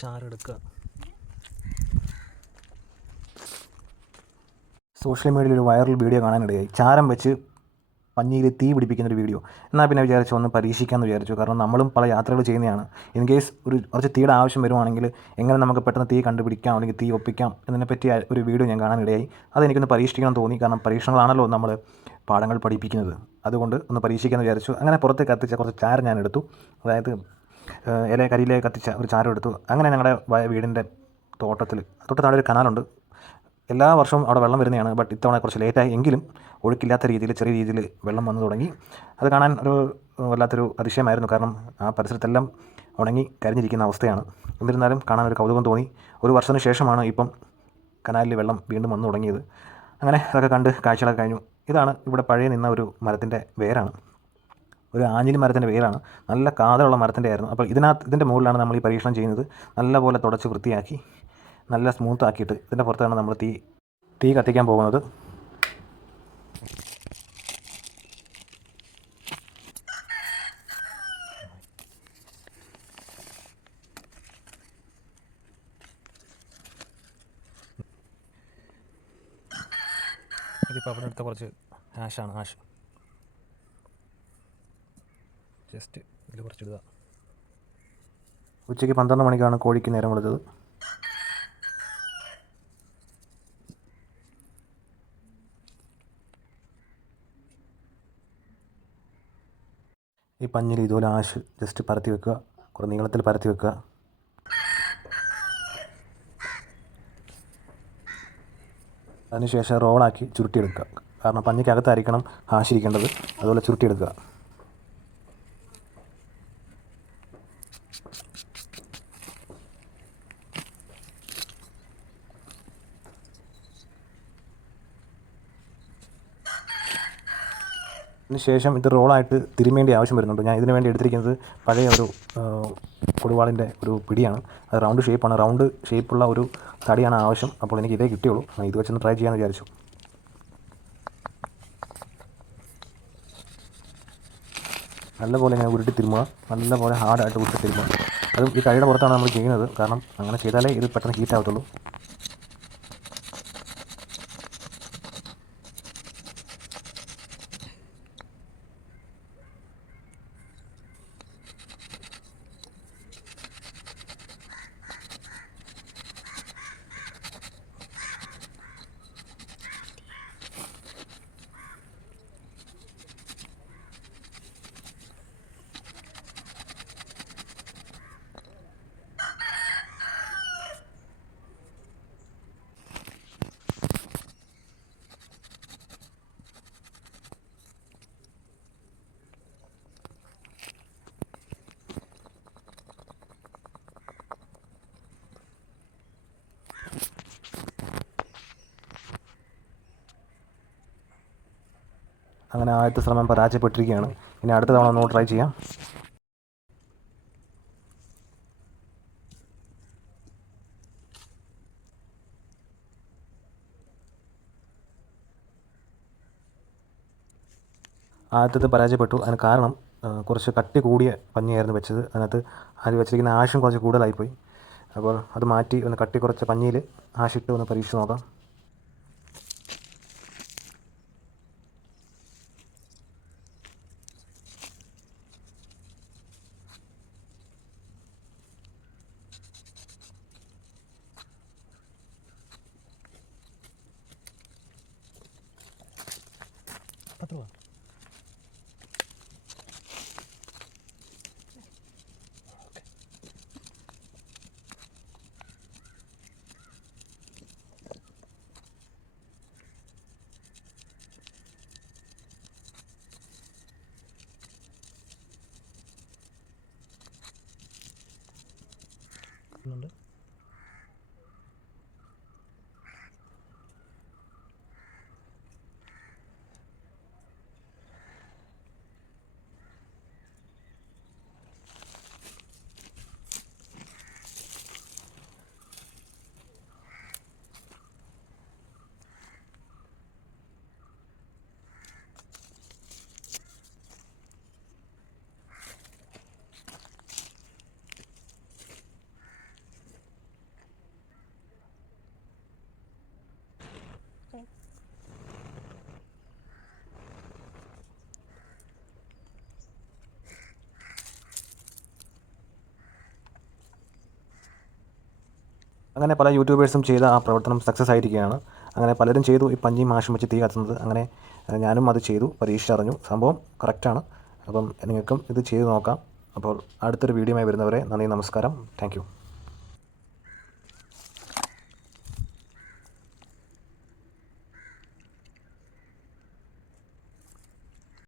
ചാറെടുക്കുക. Social മീഡിയയിൽ ഒരു viral video കാണാനിടയായി. ചാരം വെച്ച് പഞ്ഞിയിൽ തീ പിടിപ്പിക്കുന്ന ഒരു വീഡിയോ. എന്നാൽ പിന്നെ വിചാരിച്ചു ഒന്ന് പരീക്ഷിക്കാമെന്ന് വിചാരിച്ചു. കാരണം നമ്മളും പല യാത്രകൾ ചെയ്യുന്നതാണ്. ഇൻ കേസ് ഒരു കുറച്ച് തീയുടെ ആവശ്യം വരുവാണെങ്കിൽ എങ്ങനെ നമുക്ക് പെട്ടെന്ന് തീ കണ്ടുപിടിക്കാം അല്ലെങ്കിൽ തീ ഒപ്പിക്കാം എന്നതിനെപ്പറ്റി ഒരു വീഡിയോ ഞാൻ കാണാനിടയായി. അതെനിക്കൊന്ന് പരീക്ഷിക്കണം തോന്നി. കാരണം പരീക്ഷണങ്ങളാണല്ലോ നമ്മൾ പാഠങ്ങൾ പഠിപ്പിക്കുന്നത്. അതുകൊണ്ട് ഒന്ന് പരീക്ഷിക്കാമെന്ന് വിചാരിച്ചു. അങ്ങനെ പുറത്ത് കത്തിച്ച കുറച്ച് ചാരം ഞാൻ എടുത്തു. അതായത് ഇല കരിയിലെ കത്തിച്ച ഒരു ചാരം എടുത്തു. അങ്ങനെ ഞങ്ങളുടെ വീടിന്റെ തോട്ടത്തിൽ തൊട്ട് താഴെ ഒരു കനാലുണ്ട്. എല്ലാ വർഷവും അവിടെ വെള്ളം വരുന്നതാണ്. ബട്ട് ഇത്തവണ കുറച്ച് ലേറ്റായി എങ്കിലും ഒഴുക്കില്ലാത്ത രീതിയിൽ ചെറിയ രീതിയിൽ വെള്ളം വന്നു തുടങ്ങി. അത് കാണാൻ ഒരു വല്ലാത്തൊരു അതിശയമായിരുന്നു. കാരണം ആ പരിസരത്തെല്ലാം ഉണങ്ങി കരിഞ്ഞിരിക്കുന്ന അവസ്ഥയാണ്. എന്നിരുന്നാലും കാണാൻ ഒരു കൗതുകം തോന്നി. ഒരു വർഷത്തിന് ശേഷമാണ് ഇപ്പം കനാലിൽ വെള്ളം വീണ്ടും വന്നു തുടങ്ങിയത്. അങ്ങനെ അതൊക്കെ കണ്ട് കാഴ്ചകളൊക്കെ കഴിഞ്ഞു. ഇതാണ് ഇവിടെ പഴയ നിന്ന ഒരു മരത്തിന്റെ വേരാണ്. ഒരു ആഞ്ഞിലി മരത്തിന്റെ വേരാണ്. നല്ല കാതലുള്ള മരത്തിന്റെ ആയിരുന്നു. അപ്പോൾ ഇതിനകത്ത് ഇതിന്റെ മുകളിലാണ് നമ്മൾ ഈ പരീക്ഷണം ചെയ്യുന്നത്. നല്ലപോലെ തുടച്ച് വൃത്തിയാക്കി നല്ല സ്മൂത്ത് ആക്കിയിട്ട് ഇതിന്റെ പുറത്താണ് നമ്മൾ തീ തീ കത്തിക്കാൻ പോകുന്നത്. ഇതിപ്പോൾ അവിടെ എടുത്ത കുറച്ച് ആഷാണ് ആഷ് ജസ്റ്റ് ഇതിൽ കുറച്ചിടുക. ഉച്ചയ്ക്ക് പന്ത്രണ്ട് മണിക്കാണ് കോഴിക്ക് നേരം കൊടുത്തത്. ഈ പഞ്ഞിൽ ഇതുപോലെ ആശ് ജസ്റ്റ് പരത്തി വെക്കുക. കുറേ നീളത്തിൽ പരത്തി വെക്കുക. അതിനുശേഷം റോളാക്കി ചുരുട്ടിയെടുക്കുക. കാരണം പഞ്ഞിക്കകത്തായിരിക്കണം ആശിരിക്കേണ്ടത്. അതുപോലെ ചുരുട്ടിയെടുക്കുക. ശേഷം ഇത് റോളായിട്ട് തിരുമേണ്ടി ആവശ്യം വരുന്നുണ്ട്. ഞാൻ ഇതിന് വേണ്ടി എടുത്തിരിക്കുന്നത് പഴയ ഒരു കൊടുവാളിന്റെ ഒരു പിടിയാണ്. അത് റൗണ്ട് ഷേപ്പാണ്. റൗണ്ട് ഷേപ്പുള്ള ഒരു തടിയാണ് ആവശ്യം. അപ്പോൾ എനിക്ക് ഇതേ കിട്ടിയുള്ളൂ. ഇത് വെച്ചൊന്ന് ട്രൈ ചെയ്യാമെന്ന് വിചാരിച്ചു. നല്ലപോലെ ഇങ്ങനെ ഉരുട്ടി തിരുമുക. നല്ലപോലെ ഹാർഡായിട്ട് ഉരുട്ടി തിരുമുക. അതും ഈ കൈയുടെ പുറത്താണ് നമ്മൾ ചെയ്യുന്നത്. കാരണം അങ്ങനെ ചെയ്താലേ ഇത് പെട്ടെന്ന് ഹീറ്റ് ആവത്തുള്ളൂ. അങ്ങനെ ആദ്യത്തെ ശ്രമം പരാജയപ്പെട്ടിരിക്കുകയാണ്. ഇനി അടുത്ത തവണ ഒന്ന് ട്രൈ ചെയ്യാം. ആദ്യത്തെ പരാജയപ്പെട്ടു. അതിന് കാരണം കുറച്ച് കട്ടി കൂടിയ പഞ്ഞിയായിരുന്നു വെച്ചത്. അതിനകത്ത് അതിൽ വെച്ചിരിക്കുന്ന ആശം കുറച്ച് കൂടുതലായിപ്പോയി. അപ്പോൾ അത് മാറ്റി ഒന്ന് കട്ടി കുറച്ച് പഞ്ഞിയിൽ ആശിട്ട് ഒന്ന് പരീക്ഷിച്ച് നോക്കാം. Катран. അങ്ങനെ പല യൂട്യൂബേഴ്സും ചെയ്ത ആ പ്രവർത്തനം സക്സസ് ആയിരിക്കുകയാണ്. അങ്ങനെ പലരും ചെയ്തു. ഈ പഞ്ഞി മാഷും വെച്ച് തീ കത്തുന്നത്. അങ്ങനെ ഞാനും അത് ചെയ്തു. പരീക്ഷിച്ചറിഞ്ഞു സംഭവം കറക്റ്റാണ് അപ്പം നിങ്ങൾക്കും ഇത് ചെയ്തു നോക്കാം. അപ്പോൾ അടുത്തൊരു വീഡിയോയുമായി വരുന്നവരെ നന്ദി നമസ്കാരം. താങ്ക്